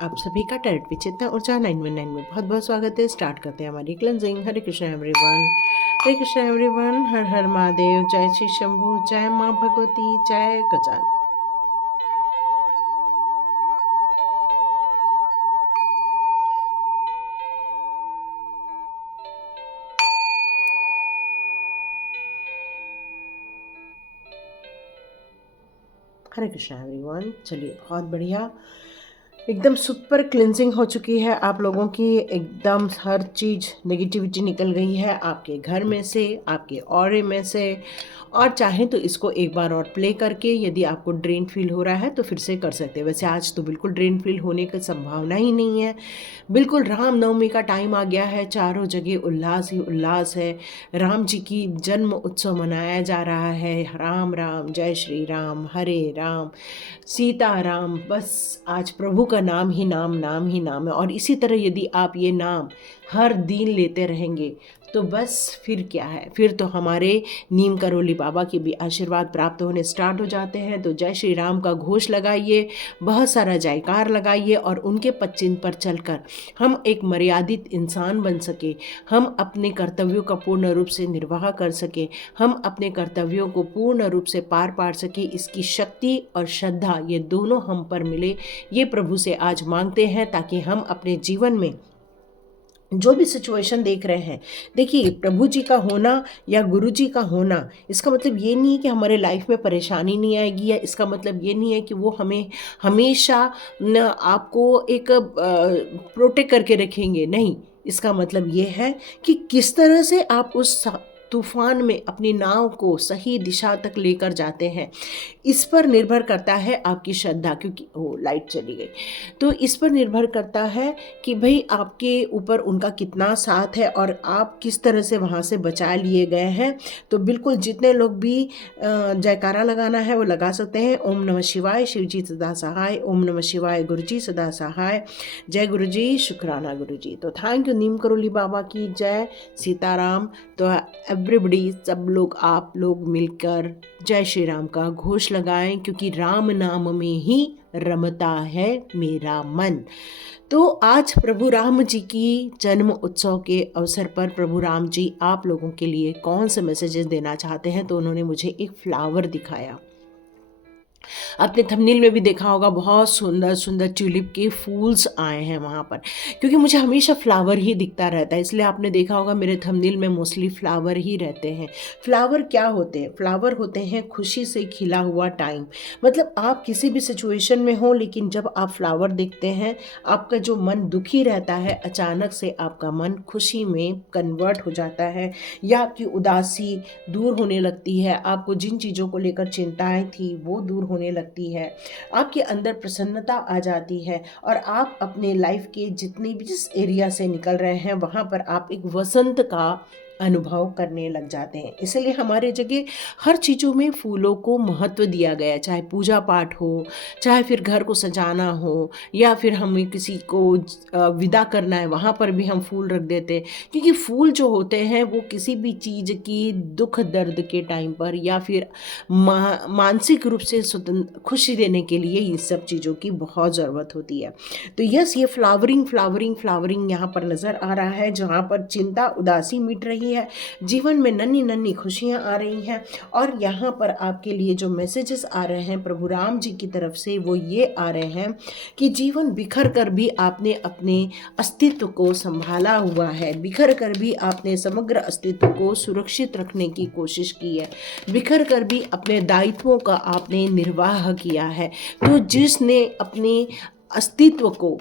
आप सभी का टैरेट पे चेतना ऊर्जा 919 में बहुत बहुत स्वागत है। स्टार्ट करते हैं हमारी क्लेंजिंग। हरे कृष्ण एवरीवन, हरे कृष्ण एवरीवन, हर हर महादेव, जय श्री शंभू, जय माँ भगवती, जय गजान। हरे कृष्ण एवरीवन। चलिए, बहुत बढ़िया, एकदम सुपर क्लिनजिंग हो चुकी है आप लोगों की। एकदम हर चीज़ नेगेटिविटी निकल गई है आपके घर में से, आपके ऑरे में से। और चाहें तो इसको एक बार और प्ले करके यदि आपको ड्रेन फील हो रहा है तो फिर से कर सकते हैं। वैसे आज तो बिल्कुल ड्रेन फील होने की संभावना ही नहीं है। बिल्कुल रामनवमी का टाइम आ गया है, चारों जगह उल्लास ही उल्लास है। राम जी की जन्म उत्सव मनाया जा रहा है। राम राम, जय श्री राम, हरे राम, सीता राम। बस आज प्रभु का नाम ही नाम, नाम ही नाम है। और इसी तरह यदि आप ये नाम हर दिन लेते रहेंगे तो बस फिर क्या है, फिर तो हमारे नीम करोली बाबा के भी आशीर्वाद प्राप्त होने स्टार्ट हो जाते हैं। तो जय श्री राम का घोष लगाइए, बहुत सारा जयकार लगाइए और उनके पच्चिन पर चलकर हम एक मर्यादित इंसान बन सके, हम अपने कर्तव्यों का पूर्ण रूप से निर्वाह कर सके, हम अपने कर्तव्यों को पूर्ण रूप से पार पाड़ सके। इसकी शक्ति और श्रद्धा ये दोनों हम पर मिले, ये प्रभु से आज मांगते हैं, ताकि हम अपने जीवन में जो भी सिचुएशन देख रहे हैं, देखिए प्रभु जी का होना या गुरु जी का होना इसका मतलब ये नहीं है कि हमारे लाइफ में परेशानी नहीं आएगी, या इसका मतलब ये नहीं है कि वो हमें हमेशा न आपको एक प्रोटेक्ट करके रखेंगे। नहीं, इसका मतलब ये है कि किस तरह से आप उस तूफान में अपनी नाव को सही दिशा तक लेकर जाते हैं, इस पर निर्भर करता है आपकी श्रद्धा। क्योंकि लाइट चली गई, तो इस पर निर्भर करता है कि भाई आपके ऊपर उनका कितना साथ है और आप किस तरह से वहाँ से बचा लिए गए हैं। तो बिल्कुल जितने लोग भी जयकारा लगाना है वो लगा सकते हैं। ओम नमः शिवाय, शिव जी सदा सहाय। ओम नमः शिवाय, गुरु जी सदा सहाय। जय गुरु जी, शुक्राना गुरु जी। तो थैंक यू नीम करोली बाबा की जय, सीताराम। तो एवरीबडी, सब लोग आप लोग मिलकर जय श्री राम का घोष लगाएं, क्योंकि राम नाम में ही रमता है मेरा मन। तो आज प्रभु राम जी की जन्म उत्सव के अवसर पर प्रभु राम जी आप लोगों के लिए कौन से मैसेजेस देना चाहते हैं, तो उन्होंने मुझे एक फ्लावर दिखाया। आपने थंबनेल में भी देखा होगा, बहुत सुंदर सुंदर ट्यूलिप के फूल्स आए हैं वहाँ पर। क्योंकि मुझे हमेशा फ्लावर ही दिखता रहता है, इसलिए आपने देखा होगा मेरे थंबनेल में मोस्टली फ्लावर ही रहते हैं। फ्लावर क्या होते हैं? फ्लावर होते हैं खुशी से खिला हुआ टाइम। मतलब आप किसी भी सिचुएशन में हो, लेकिन जब आप फ्लावर देखते हैं, आपका जो मन दुखी रहता है, अचानक से आपका मन खुशी में कन्वर्ट हो जाता है, या आपकी उदासी दूर होने लगती है। आपको जिन चीज़ों को लेकर चिंताएं थी वो दूर होने लगती है, आपके अंदर प्रसन्नता आ जाती है, और आप अपने लाइफ के जितनी भी जिस एरिया से निकल रहे हैं वहाँ पर आप एक वसंत का अनुभव करने लग जाते हैं। इसलिए हमारे जगह हर चीज़ों में फूलों को महत्व दिया गया है, चाहे पूजा पाठ हो, चाहे फिर घर को सजाना हो, या फिर हमें किसी को विदा करना है, वहाँ पर भी हम फूल रख देते हैं। क्योंकि फूल जो होते हैं वो किसी भी चीज़ की दुख दर्द के टाइम पर, या फिर मानसिक रूप से खुशी देने के लिए इन सब चीज़ों की बहुत ज़रूरत होती है। तो यस, ये फ्लावरिंग फ्लावरिंग फ्लावरिंग यहाँ पर नज़र आ रहा है, जहाँ पर चिंता उदासी मिट रही है, जीवन में नन्ही नन्ही खुशियाँ आ रही हैं। और यहाँ पर आपके लिए जो मैसेजेस आ रहे हैं प्रभु राम जी की तरफ से, वो ये आ रहे हैं कि जीवन बिखर कर भी आपने अपने अस्तित्व को संभाला हुआ है, बिखर कर भी आपने समग्र अस्तित्व को सुरक्षित रखने की कोशिश की है, बिखर कर भी अपने दायित्वों का आपने निर्वाह किया है। तो जिसने अपने अस्तित्व को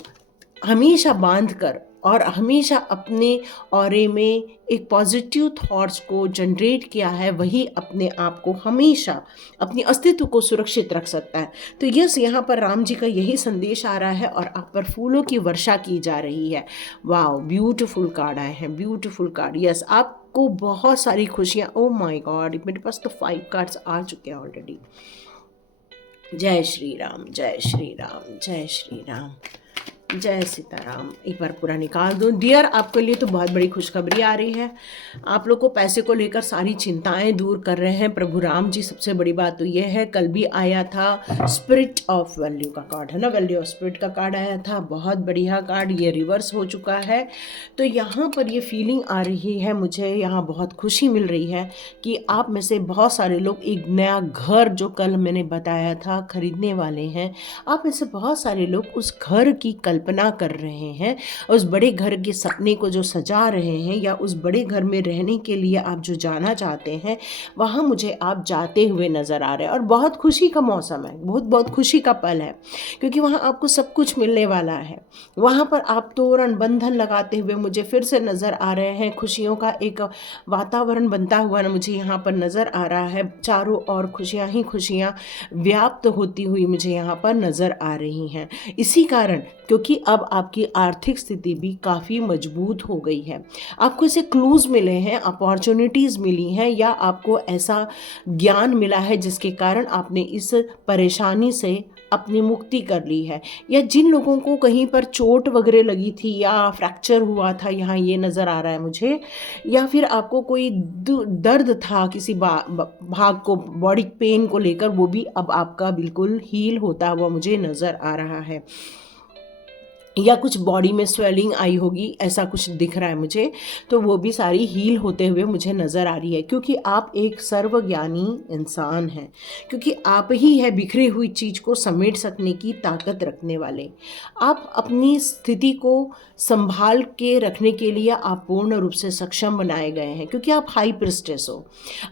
हमेशा बांध कर और हमेशा अपने ऑरे में एक पॉजिटिव थॉट्स को जनरेट किया है, वही अपने आप को हमेशा अपने अस्तित्व को सुरक्षित रख सकता है। तो यस, यहाँ पर राम जी का यही संदेश आ रहा है और आप पर फूलों की वर्षा की जा रही है। वाओ, ब्यूटीफुल कार्ड आए हैं, ब्यूटीफुल कार्ड। यस, आपको बहुत सारी खुशियाँ। ओ माय गॉड, मेरे पास तो 5 कार्ड्स आ चुके हैं ऑलरेडी। जय श्री राम, जय श्री राम, जय श्री राम। जय सीताराम। एक बार पूरा निकाल दूं। डियर, आपके लिए तो बहुत बड़ी खुशखबरी आ रही है। आप लोग को पैसे को लेकर सारी चिंताएं दूर कर रहे हैं प्रभु राम जी। सबसे बड़ी बात तो ये है, कल भी आया था स्पिरिट ऑफ वैल्यू का कार्ड, है ना, वैल्यू ऑफ स्पिरिट का कार्ड आया था। बहुत बढ़िया कार्ड, ये रिवर्स हो चुका है। तो यहाँ पर ये फीलिंग आ रही है मुझे, यहाँ बहुत खुशी मिल रही है कि आप में से बहुत सारे लोग एक नया घर, जो कल मैंने बताया था, खरीदने वाले हैं। आप में से बहुत सारे लोग उस घर की कल्पना कर रहे हैं, उस बड़े घर के सपने को जो सजा रहे हैं, या उस बड़े घर में रहने के लिए आप जो जाना चाहते हैं, वहाँ मुझे आप जाते हुए नज़र आ रहे हैं। और बहुत खुशी का मौसम है, बहुत बहुत खुशी का पल है, क्योंकि वहाँ आपको सब कुछ मिलने वाला है। वहाँ पर आप तोरण बंधन लगाते हुए मुझे फिर से नज़र आ रहे हैं। खुशियों का एक वातावरण बनता हुआ ना मुझे यहाँ पर नज़र आ रहा है। चारों ओर खुशियाँ ही खुशियाँ व्याप्त होती हुई मुझे यहाँ पर नज़र आ रही हैं। इसी कारण, क्योंकि अब आपकी आर्थिक स्थिति भी काफ़ी मजबूत हो गई है, आपको ऐसे क्लूज़ मिले हैं, अपॉर्चुनिटीज़ मिली हैं, या आपको ऐसा ज्ञान मिला है जिसके कारण आपने इस परेशानी से अपनी मुक्ति कर ली है। या जिन लोगों को कहीं पर चोट वगैरह लगी थी या फ्रैक्चर हुआ था, यहाँ ये नज़र आ रहा है मुझे, या फिर आपको कोई दर्द था किसी भाग को, बॉडी पेन को लेकर, वो भी अब आपका बिल्कुल हील होता हुआ मुझे नज़र आ रहा है। या कुछ बॉडी में स्वेलिंग आई होगी, ऐसा कुछ दिख रहा है मुझे, तो वो भी सारी हील होते हुए मुझे नज़र आ रही है। क्योंकि आप एक सर्वज्ञानी इंसान हैं, क्योंकि आप ही है बिखरी हुई चीज़ को समेट सकने की ताकत रखने वाले। आप अपनी स्थिति को संभाल के रखने के लिए आप पूर्ण रूप से सक्षम बनाए गए हैं, क्योंकि आप हाई प्रिस्टेस हो।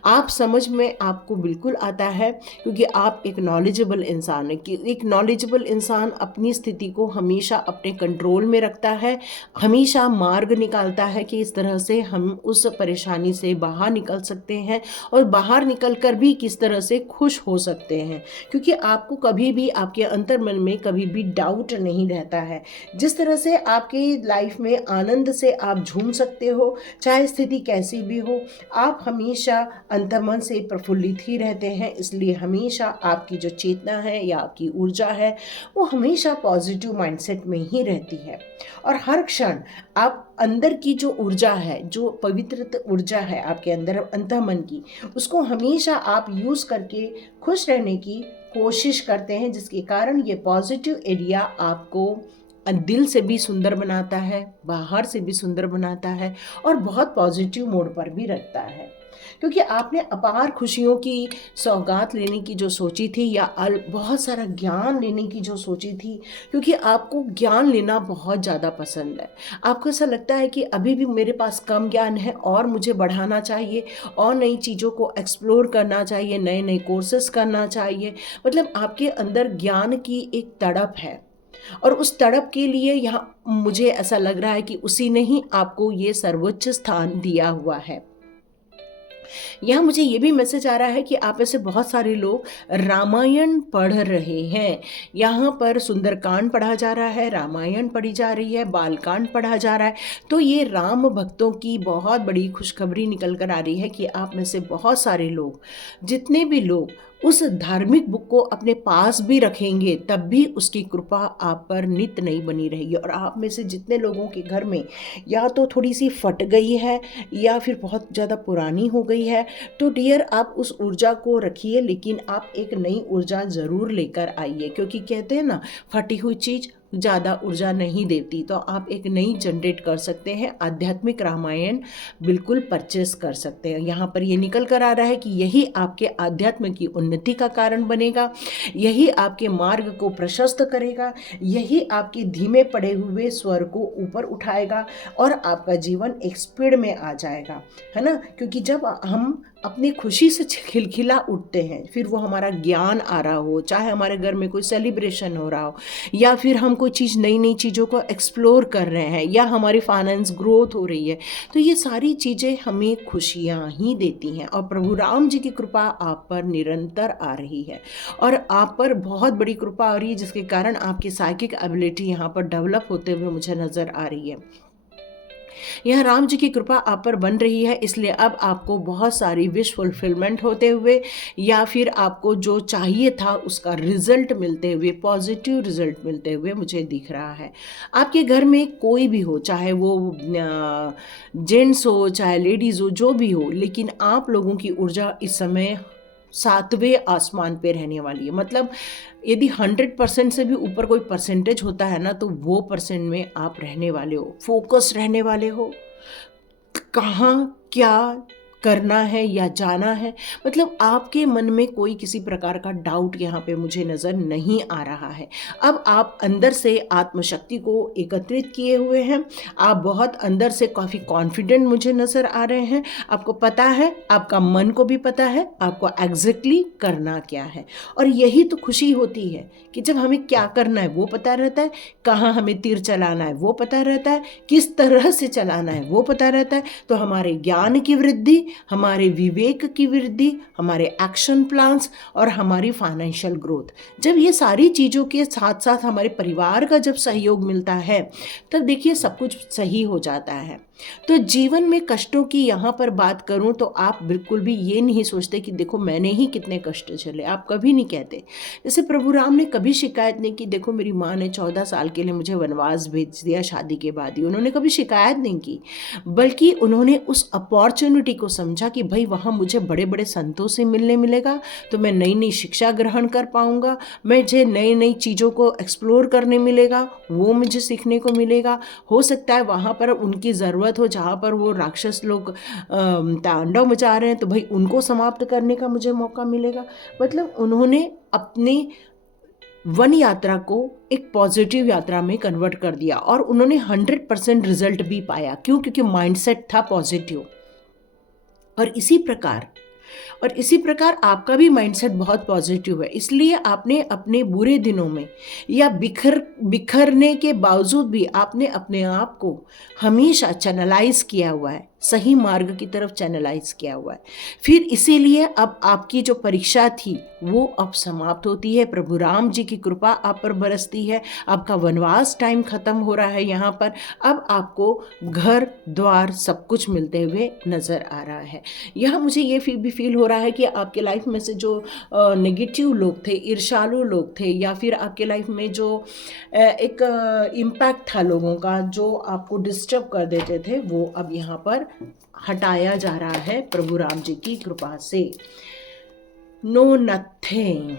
आप समझ में आपको बिल्कुल आता है, क्योंकि आप एक नॉलेजेबल इंसान है। कि एक नॉलेजेबल इंसान अपनी स्थिति को हमेशा अपने कंट्रोल में रखता है, हमेशा मार्ग निकालता है कि इस तरह से हम उस परेशानी से बाहर निकल सकते हैं, और बाहर निकलकर भी किस तरह से खुश हो सकते हैं। क्योंकि आपको कभी भी आपके अंतर्मन में कभी भी डाउट नहीं रहता है। जिस तरह से आपकी लाइफ में आनंद से आप झूम सकते हो, चाहे स्थिति कैसी भी हो, आप हमेशा अंतर्मन से प्रफुल्लित ही रहते हैं। इसलिए हमेशा आपकी जो चेतना है या आपकी ऊर्जा है, वो हमेशा पॉजिटिव माइंडसेट में ही रहती है। और हर क्षण आप अंदर की जो ऊर्जा है, जो पवित्र ऊर्जा है आपके अंदर अंतर्मन की, उसको हमेशा आप यूज़ करके खुश रहने की कोशिश करते हैं, जिसके कारण ये पॉजिटिव एरिया आपको दिल से भी सुंदर बनाता है, बाहर से भी सुंदर बनाता है, और बहुत पॉजिटिव मोड पर भी रखता है। क्योंकि आपने अपार खुशियों की सौगात लेने की जो सोची थी, या बहुत सारा ज्ञान लेने की जो सोची थी, क्योंकि आपको ज्ञान लेना बहुत ज़्यादा पसंद है। आपको ऐसा लगता है कि अभी भी मेरे पास कम ज्ञान है और मुझे बढ़ाना चाहिए, और नई चीज़ों को एक्सप्लोर करना चाहिए, नए नए कोर्सेस करना चाहिए। मतलब आपके अंदर ज्ञान की एक तड़प है, और उस तड़प के लिए यहाँ मुझे ऐसा लग रहा है कि उसी ने ही आपको ये सर्वोच्च स्थान दिया हुआ है। यहाँ मुझे ये भी मैसेज आ रहा है कि आप ऐसे बहुत सारे लोग रामायण पढ़ रहे हैं। यहाँ पर सुंदरकांड पढ़ा जा रहा है, रामायण पढ़ी जा रही है, बालकांड पढ़ा जा रहा है। तो ये राम भक्तों की बहुत बड़ी खुशखबरी निकल कर आ रही है कि आप में से बहुत सारे लोग, जितने भी लोग उस धार्मिक बुक को अपने पास भी रखेंगे, तब भी उसकी कृपा आप पर नित नई बनी रहेगी। और आप में से जितने लोगों के घर में या तो थोड़ी सी फट गई है, या फिर बहुत ज़्यादा पुरानी हो गई है, तो डियर आप उस ऊर्जा को रखिए, लेकिन आप एक नई ऊर्जा ज़रूर लेकर आइए। क्योंकि कहते हैं ना, फटी हुई चीज़ ज़्यादा ऊर्जा नहीं देती। तो आप एक नई जनरेट कर सकते हैं, आध्यात्मिक रामायण बिल्कुल परचेस कर सकते हैं। यहाँ पर ये निकल कर आ रहा है कि यही आपके आध्यात्म की उन्नति का कारण बनेगा, यही आपके मार्ग को प्रशस्त करेगा, यही आपके धीमे पड़े हुए स्वर को ऊपर उठाएगा, और आपका जीवन एक स्पीड में आ जाएगा, है ना। क्योंकि जब हम अपनी खुशी से खिलखिला उठते हैं, फिर वो हमारा ज्ञान आ रहा हो, चाहे हमारे घर में कोई सेलिब्रेशन हो रहा हो, या फिर हम कोई चीज़ नई नई चीज़ों को एक्सप्लोर कर रहे हैं, या हमारी फाइनेंस ग्रोथ हो रही है, तो ये सारी चीज़ें हमें खुशियाँ ही देती हैं। और प्रभु राम जी की कृपा आप पर निरंतर आ रही है, और आप पर बहुत बड़ी कृपा आ रही है, जिसके कारण आपकी साइकिक एबिलिटी यहाँ पर डेवलप होते हुए मुझे नज़र आ रही है। यह राम जी की कृपा आप पर बन रही है, इसलिए अब आपको बहुत सारी विश फुलफिलमेंट होते हुए या फिर आपको जो चाहिए था उसका रिजल्ट मिलते हुए, पॉजिटिव रिजल्ट मिलते हुए मुझे दिख रहा है। आपके घर में कोई भी हो, चाहे वो जेंट्स हो चाहे लेडीज़ हो, जो भी हो, लेकिन आप लोगों की ऊर्जा इस समय सातवें आसमान पे रहने वाली है। मतलब यदि 100% से भी ऊपर कोई परसेंटेज होता है ना, तो वो परसेंट में आप रहने वाले हो, फोकस रहने वाले हो। कहाँ क्या करना है या जाना है, मतलब आपके मन में कोई किसी प्रकार का डाउट यहाँ पे मुझे नज़र नहीं आ रहा है। अब आप अंदर से आत्मशक्ति को एकत्रित किए हुए हैं, आप बहुत अंदर से काफ़ी कॉन्फिडेंट मुझे नज़र आ रहे हैं। आपको पता है, आपका मन को भी पता है आपको एग्जैक्टली करना क्या है। और यही तो खुशी होती है कि जब हमें क्या करना है वो पता रहता है, कहाँ हमें तीर चलाना है वो पता रहता है, किस तरह से चलाना है वो पता रहता है, तो हमारे ज्ञान की वृद्धि, हमारे विवेक की वृद्धि, हमारे एक्शन प्लान्स और हमारी फाइनेंशियल ग्रोथ, जब ये सारी चीज़ों के साथ साथ हमारे परिवार का जब सहयोग मिलता है, तब देखिए सब कुछ सही हो जाता है। तो जीवन में कष्टों की यहाँ पर बात करूँ तो आप बिल्कुल भी ये नहीं सोचते कि देखो मैंने ही कितने कष्ट झेले, आप कभी नहीं कहते। जैसे प्रभु राम ने कभी शिकायत नहीं की, देखो मेरी माँ ने 14 साल के लिए मुझे वनवास भेज दिया शादी के बाद ही, उन्होंने कभी शिकायत नहीं की, बल्कि उन्होंने उस अपॉर्चुनिटी को समझा कि भाई वहाँ मुझे बड़े बड़े संतों से मिलने मिलेगा, तो मैं नई नई शिक्षा ग्रहण कर पाऊँगा, मुझे नई नई चीज़ों को एक्सप्लोर करने मिलेगा, वो मुझे सीखने को मिलेगा। हो सकता है वहाँ पर उनकी ज़रूरत हो, जहाँ पर वो राक्षस लोग तांडव मचा रहे हैं, तो भाई उनको समाप्त करने का मुझे मौका मिलेगा। मतलब उन्होंने अपनी वन यात्रा को एक पॉजिटिव यात्रा में कन्वर्ट कर दिया और उन्होंने 100% रिजल्ट भी पाया। क्यों? क्योंकि माइंडसेट था पॉजिटिव। और इसी प्रकार आपका भी माइंडसेट बहुत पॉजिटिव है, इसलिए आपने अपने बुरे दिनों में या बिखरने के बावजूद भी आपने अपने आप को हमेशा चैनलाइज किया हुआ है, सही मार्ग की तरफ चैनलाइज किया हुआ है। फिर इसीलिए अब आपकी जो परीक्षा थी वो अब समाप्त होती है, प्रभु राम जी की कृपा आप पर बरसती है, आपका वनवास टाइम खत्म हो रहा है यहाँ पर। अब आपको घर द्वार सब कुछ मिलते हुए नज़र आ रहा है। यह मुझे ये भी फील हो रहा है कि आपके लाइफ में से जो नेगेटिव लोग थे, ईर्ष्यालु लोग थे, या फिर आपके लाइफ में जो एक इम्पैक्ट था लोगों का जो आपको डिस्टर्ब कर देते थे, वो अब यहाँ पर हटाया जा रहा है प्रभु राम जी की कृपा से। No nothing.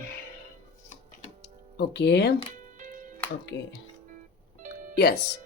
Okay okay yes.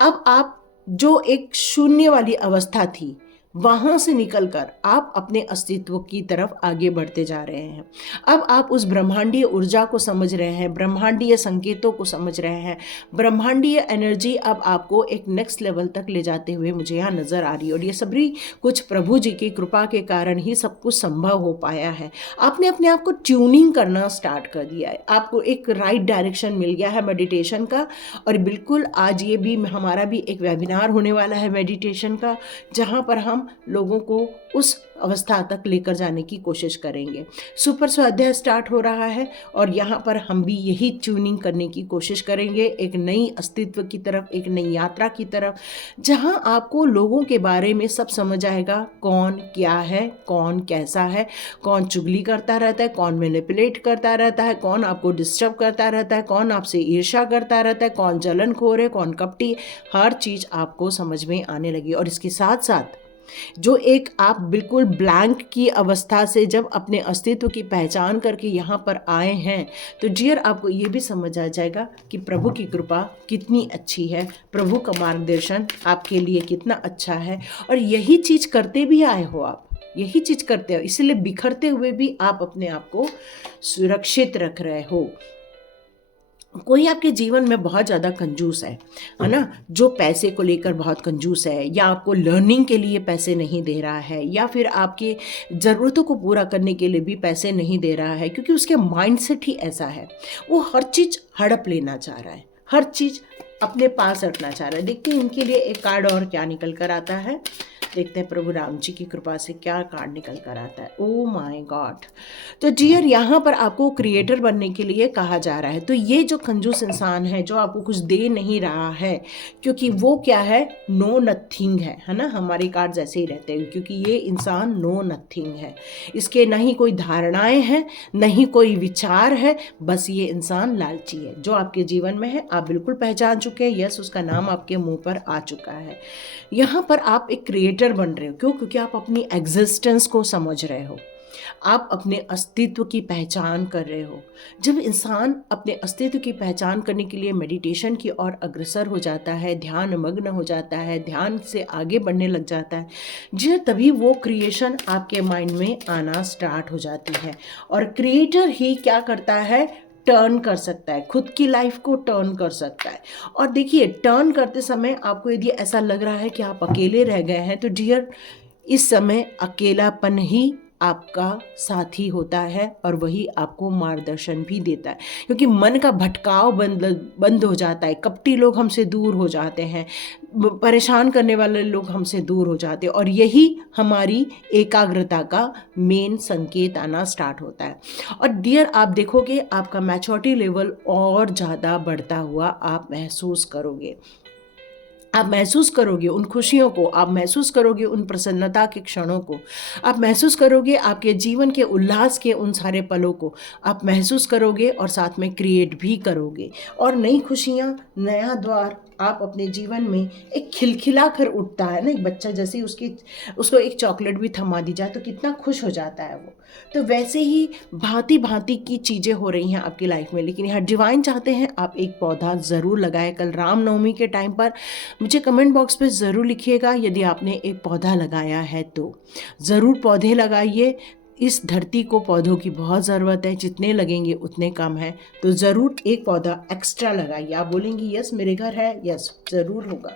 अब आप जो एक शून्य वाली अवस्था थी वहाँ से निकलकर आप अपने अस्तित्व की तरफ आगे बढ़ते जा रहे हैं। अब आप उस ब्रह्मांडीय ऊर्जा को समझ रहे हैं, ब्रह्मांडीय संकेतों को समझ रहे हैं, ब्रह्मांडीय एनर्जी अब आपको एक नेक्स्ट लेवल तक ले जाते हुए मुझे यहाँ नज़र आ रही है। और ये सभी कुछ प्रभु जी की कृपा के कारण ही सब कुछ संभव हो पाया है। आपने अपने आप को ट्यूनिंग करना स्टार्ट कर दिया है, आपको एक राइट डायरेक्शन मिल गया है मेडिटेशन का। और बिल्कुल आज ये भी हमारा भी एक वेबिनार होने वाला है मेडिटेशन का, जहाँ पर हम लोगों को उस अवस्था तक लेकर जाने की कोशिश करेंगे। सुपर स्वाध्याय स्टार्ट हो रहा है और यहाँ पर हम भी यही ट्यूनिंग करने की कोशिश करेंगे, एक नई अस्तित्व की तरफ, एक नई यात्रा की तरफ, जहाँ आपको लोगों के बारे में सब समझ आएगा, कौन क्या है, कौन कैसा है, कौन चुगली करता रहता है, कौन मैनिपुलेट करता रहता है, कौन आपको डिस्टर्ब करता रहता है, कौन आपसे ईर्ष्या करता रहता है, कौन जलनखोर है, कौन कपटी, हर चीज़ आपको समझ में आने लगी। और इसके साथ साथ जो एक आप बिल्कुल ब्लैंक की अवस्था से जब अपने अस्तित्व की पहचान करके यहाँ पर आए हैं, तो डियर आपको ये भी समझ आ जाएगा कि प्रभु की कृपा कितनी अच्छी है, प्रभु का मार्गदर्शन आपके लिए कितना अच्छा है। और यही चीज़ करते भी आए हो आप, यही चीज़ करते हो, इसलिए बिखरते हुए भी आप अपने आप को सुरक्षित रख रहे हो। कोई आपके जीवन में बहुत ज़्यादा कंजूस है ना, जो पैसे को लेकर बहुत कंजूस है, या आपको लर्निंग के लिए पैसे नहीं दे रहा है, या फिर आपकी ज़रूरतों को पूरा करने के लिए भी पैसे नहीं दे रहा है, क्योंकि उसके माइंडसेट ही ऐसा है। वो हर चीज़ हड़प लेना चाह रहा है, हर चीज़ अपने पास रखना चाह रहा है। देखते हैं इनके लिए एक कार्ड और क्या निकल कर आता है। देखते हैं प्रभु राम जी की कृपा से क्या कार्ड निकल कर आता है। Oh my God. तो डियर, यहाँ पर आपको क्रिएटर बनने के लिए कहा जा रहा है। तो ये जो कंजूस इंसान है जो आपको कुछ दे नहीं रहा है, क्योंकि वो क्या है, नो नथिंग है ना। हमारे कार्ड्स ऐसे ही रहते हैं क्योंकि ये इंसान नो नथिंग है। इसके ना ही कोई धारणाएं हैं, ना ही कोई विचार है, बस ये इंसान लालची है। जो आपके जीवन में है आप बिल्कुल पहचान चुके हैं। यस, उसका नाम आपके मुंह पर आ चुका है। यहाँ पर आप एक क्रिएटर बन रहे हो। क्यों? क्योंकि आप अपनी एग्जिस्टेंस को समझ रहे हो, आप अपने अस्तित्व की पहचान कर रहे हो। जब इंसान अपने अस्तित्व की पहचान करने के लिए मेडिटेशन की ओर अग्रसर हो जाता है, ध्यान मग्न हो जाता है, ध्यान से आगे बढ़ने लग जाता है, जी, तभी वो क्रिएशन आपके माइंड में आना स्टार्ट हो जाती है। और क्रिएटर ही क्या करता है, टर्न कर सकता है, खुद की लाइफ को टर्न कर सकता है। और देखिए, टर्न करते समय आपको यदि ऐसा लग रहा है कि आप अकेले रह गए हैं, तो डियर, इस समय अकेलापन ही आपका साथी होता है और वही आपको मार्गदर्शन भी देता है। क्योंकि मन का भटकाव बंद हो जाता है, कपटी लोग हमसे दूर हो जाते हैं, परेशान करने वाले लोग हमसे दूर हो जाते हैं, और यही हमारी एकाग्रता का मेन संकेत आना स्टार्ट होता है। और डियर, आप देखोगे आपका मैच्योरिटी लेवल और ज़्यादा बढ़ता हुआ आप महसूस करोगे। आप महसूस करोगे उन खुशियों को, आप महसूस करोगे उन प्रसन्नता के क्षणों को, आप महसूस करोगे आपके जीवन के उल्लास के उन सारे पलों को, आप महसूस करोगे और साथ में क्रिएट भी करोगे। और नई खुशियाँ, नया द्वार आप अपने जीवन में एक खिलखिला कर उठता है ना। एक बच्चा जैसे ही उसको एक चॉकलेट भी थमा दी जाए तो कितना खुश हो जाता है वो। तो वैसे ही भांति भांति की चीज़ें हो रही हैं आपकी लाइफ में। लेकिन यहाँ डिवाइन चाहते हैं आप एक पौधा ज़रूर लगाएं। कल रामनवमी के टाइम पर मुझे कमेंट बॉक्स पे ज़रूर लिखिएगा यदि आपने एक पौधा लगाया है तो। ज़रूर पौधे लगाइए। इस धरती को पौधों की बहुत ज़रूरत है, जितने लगेंगे उतने कम है। तो ज़रूर एक पौधा एक्स्ट्रा लगाइए। आप बोलेंगी यस मेरे घर है, यस ज़रूर होगा,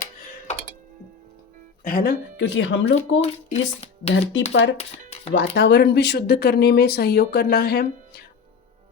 है ना। क्योंकि हम लोग को इस धरती पर वातावरण भी शुद्ध करने में सहयोग करना है,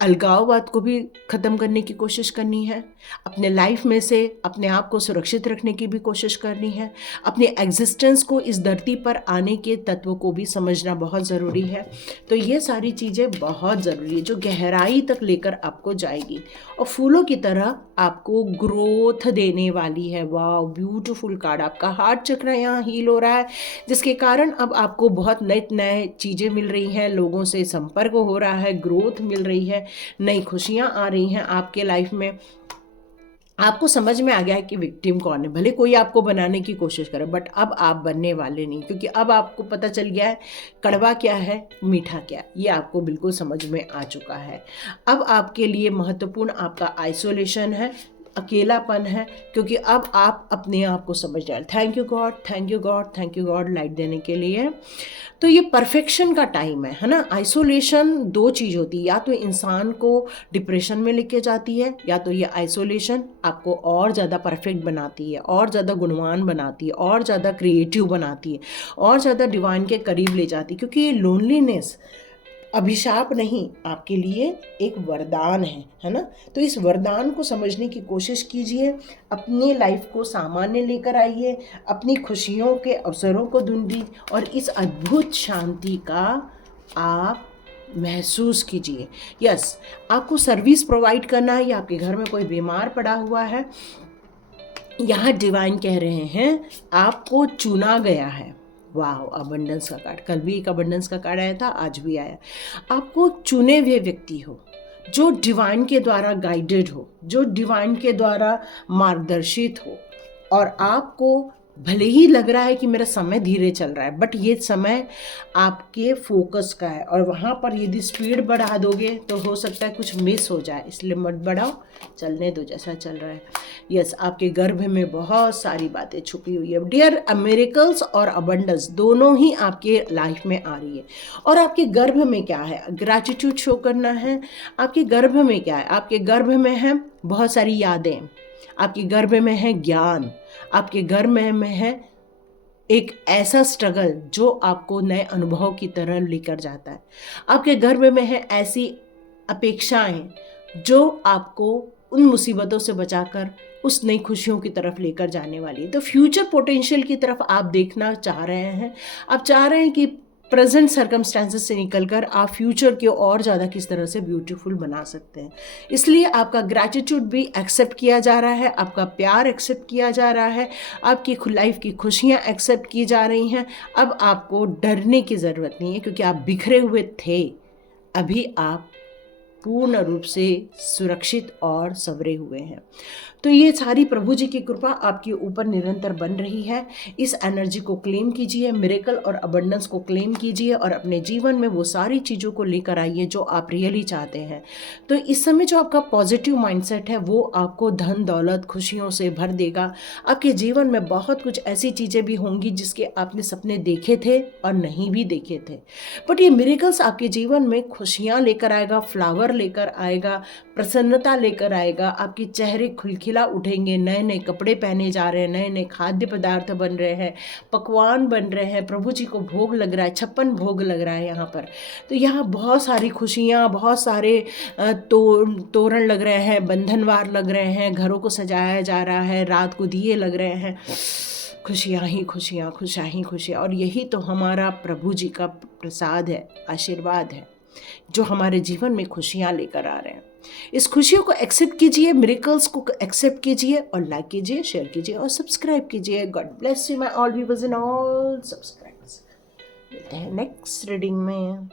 अलगाववाद को भी ख़त्म करने की कोशिश करनी है, अपने लाइफ में से अपने आप को सुरक्षित रखने की भी कोशिश करनी है, अपने एग्जिस्टेंस को, इस धरती पर आने के तत्व को भी समझना बहुत ज़रूरी है। तो ये सारी चीज़ें बहुत ज़रूरी है जो गहराई तक लेकर आपको जाएगी और फूलों की तरह आपको ग्रोथ देने वाली है। वाह, ब्यूटीफुल कार्ड। आपका हार्ट चक्र यहाँ हील हो रहा है, जिसके कारण अब आपको बहुत नए नए चीज़ें मिल रही हैं, लोगों से संपर्क हो रहा है, ग्रोथ मिल रही है, नई खुशियाँ आ रही हैं आपके लाइफ में। आपको समझ में आ गया है कि विक्टिम कौन है। भले कोई आपको बनाने की कोशिश करे, बट अब आप बनने वाले नहीं, क्योंकि अब आपको पता चल गया है कड़वा क्या है, मीठा क्या, ये आपको बिल्कुल समझ में आ चुका है। अब आपके लिए महत्वपूर्ण आपका आइसोलेशन है, अकेलापन है, क्योंकि अब आप अपने आप को समझ रहे हैं। Thank you God, thank you God, thank you God light देने के लिए। तो ये परफेक्शन का टाइम है ना। आइसोलेशन दो चीज़ होती है, या तो इंसान को डिप्रेशन में लेके जाती है, या तो ये आइसोलेशन आपको और ज़्यादा परफेक्ट बनाती है, और ज़्यादा गुणवान बनाती है, और ज़्यादा क्रिएटिव बनाती है, और ज़्यादा डिवाइन के करीब ले जाती है। क्योंकि ये लोनलीनेस अभिशाप नहीं, आपके लिए एक वरदान है ना। तो इस वरदान को समझने की कोशिश कीजिए, अपनी लाइफ को सामान्य लेकर आइए, अपनी खुशियों के अवसरों को ढूंढिए और इस अद्भुत शांति का आप महसूस कीजिए। यस, आपको सर्विस प्रोवाइड करना है, या आपके घर में कोई बीमार पड़ा हुआ है, यहाँ डिवाइन कह रहे हैं आपको चुना गया है। वाह, अबंडेंस का कार्ड। कल भी एक अबंडेंस का कार्ड आया था, आज भी आया। आपको चुने हुए व्यक्ति हो, जो डिवाइन के द्वारा गाइडेड हो, जो डिवाइन के द्वारा मार्गदर्शित हो, और आपको भले ही लग रहा है कि मेरा समय धीरे चल रहा है, बट ये समय आपके फोकस का है, और वहाँ पर यदि स्पीड बढ़ा दोगे तो हो सकता है कुछ मिस हो जाए, इसलिए मत बढ़ाओ, चलने दो जैसा चल रहा है। यस, आपके गर्भ में बहुत सारी बातें छुपी हुई है डियर। मिरेकल्स और अबंडेंस दोनों ही आपके लाइफ में आ रही है। और आपके गर्भ में क्या है, ग्रैटिट्यूड शो करना है। आपके गर्भ में क्या है, आपके गर्भ में है बहुत सारी यादें, आपके गर्भ में है ज्ञान, आपके गर्भ में है एक ऐसा स्ट्रगल जो आपको नए अनुभव की तरह लेकर जाता है। आपके गर्भ में है ऐसी अपेक्षाएं जो आपको उन मुसीबतों से बचाकर उस नई खुशियों की तरफ लेकर जाने वाली है। तो फ्यूचर पोटेंशियल की तरफ आप देखना चाह रहे हैं, आप चाह रहे हैं कि प्रेजेंट सर्कमस्टेंसेस से निकलकर आप फ्यूचर को और ज़्यादा किस तरह से ब्यूटीफुल बना सकते हैं। इसलिए आपका ग्रैटिट्यूड भी एक्सेप्ट किया जा रहा है, आपका प्यार एक्सेप्ट किया जा रहा है, आपकी लाइफ की खुशियाँ एक्सेप्ट की जा रही हैं। अब आपको डरने की ज़रूरत नहीं है, क्योंकि आप बिखरे हुए थे, अभी आप पूर्ण रूप से सुरक्षित और संवरे हुए हैं। तो ये सारी प्रभु जी की कृपा आपके ऊपर निरंतर बन रही है। इस एनर्जी को क्लेम कीजिए, मिरेकल और अबंडेंस को क्लेम कीजिए और अपने जीवन में वो सारी चीज़ों को लेकर आइए जो आप रियली चाहते हैं। तो इस समय जो आपका पॉजिटिव माइंडसेट है वो आपको धन दौलत खुशियों से भर देगा। आपके जीवन में बहुत कुछ ऐसी चीज़ें भी होंगी जिसके आपने सपने देखे थे और नहीं भी देखे थे, बट ये मिरेकल्स आपके जीवन में खुशियाँ लेकर आएगा, फ्लावर लेकर आएगा, प्रसन्नता लेकर आएगा। आपके चेहरे खिलखिला उठेंगे, नए नए कपड़े पहने जा रहे हैं, नए नए खाद्य पदार्थ बन रहे हैं, पकवान बन रहे हैं, प्रभु जी को भोग लग रहा है, 56 भोग लग रहा है यहाँ पर। तो यहाँ बहुत सारी खुशियाँ, बहुत सारे तोरण लग रहे हैं, बंधनवार लग रहे हैं, घरों को सजाया जा रहा है, रात को दिए लग रहे हैं। खुशियाँ ही खुशियाँ, खुशियाँ ही खुशियाँ। और यही तो हमारा प्रभु जी का प्रसाद है, आशीर्वाद है, जो हमारे जीवन में खुशियाँ लेकर आ रहे हैं। इस खुशियों को एक्सेप्ट कीजिए, मिरेकल्स को एक्सेप्ट कीजिए और लाइक कीजिए, शेयर कीजिए और सब्सक्राइब कीजिए। God bless you my all viewers and all subscribers. मिलते हैं नेक्स्ट रीडिंग में।